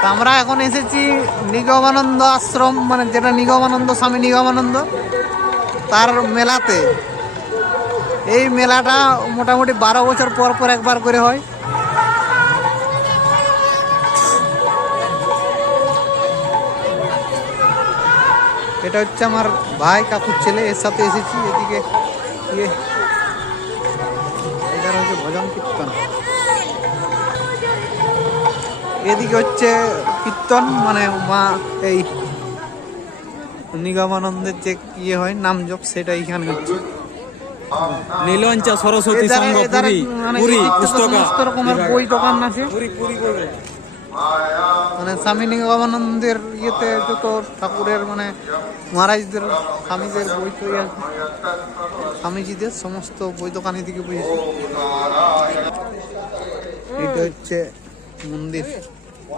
তো আমরা এখন এসেছি নিগমানন্দ আশ্রম মানে যেটা নিগমানন্দ, স্বামী নিগমানন্দ, তার মেলাতে। এই মেলাটা মোটামুটি বারো বছর পর পর একবার করে হয়। এটা হচ্ছে আমার ভাই কাকুর ছেলে, এর সাথে এসেছি। এদিকে ইয়ে এখানে হচ্ছে ভজন কীর্তন। এদিকে হচ্ছে কীর্তন মানে মা এই নিগমানন্দের যে ইয়ে হয় নাম জপ সেটা এখানে হচ্ছে। নীলঞ্চা সরস্বতী সংঘ পুরী মানে পুরী থেকে পুস্তকা। রকমের বই দোকান আছে। পুরী পুরী বলবে। মানে স্বামী নিগমানন্দের ইয়েতে যত ঠাকুরের মানে মহারাজদের স্বামীদের বই টই আছে। স্বামীজিদের সমস্ত বই দোকান এদিকে বুঝেছি এটা হচ্ছে মন্দির।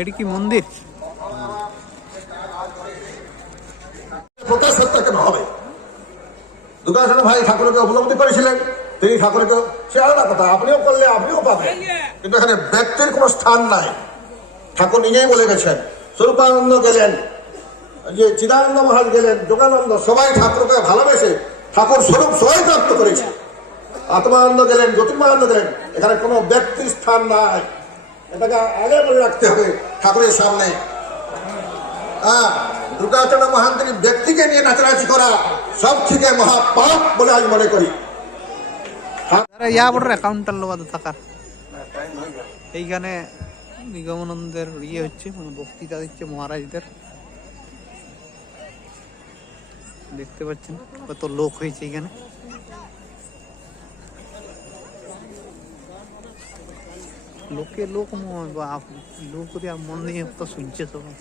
এটি কি মন্দির? প্রকাশ দুর্গাচরণ ভাই ঠাকুরকে উপলব্ধি করেছিলেন, তিনি ঠাকুরকে সে আলাদা কথা, আপনিও করলে আপনিও পাবেন। কিন্তু এখানে ব্যক্তির কোনো স্থান নাই। ঠাকুর নিজেই বলে গেছেন, স্বরূপানন্দ গেলেন যে চিদানন্দ মহারাজ গেলেন, যোগানন্দ, সবাই ঠাকুরকে ভালোবেসে ঠাকুর স্বরূপ সবাই প্রাপ্ত করেছে। আত্মানন্দ গেলেন জ্যোতির্মানন্দ গেলেন, এখানে কোনো ব্যক্তির স্থান নাই। রাখতে হবে ঠাকুরের সামনে। হ্যাঁ দুর্গাচরণ মহান্তির ব্যক্তিকে নিয়ে নাচানাচি করা সব থেকে মহাপাপ বলে আমি মনে করি। ইয়া বড় থাকার এইখানে নিগমানন্দের ইয়ে হচ্ছে মানে বক্তৃতা দিচ্ছে মহারাজদের। দেখতে পাচ্ছেন, কত লোক হয়েছে এখানে লোকে লোক লোক মন দিয়ে তো শুনছে সবাই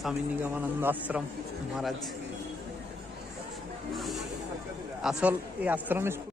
স্বামী নিগমানন্দ আশ্রম, মহারাজ। আসল এই আশ্রমে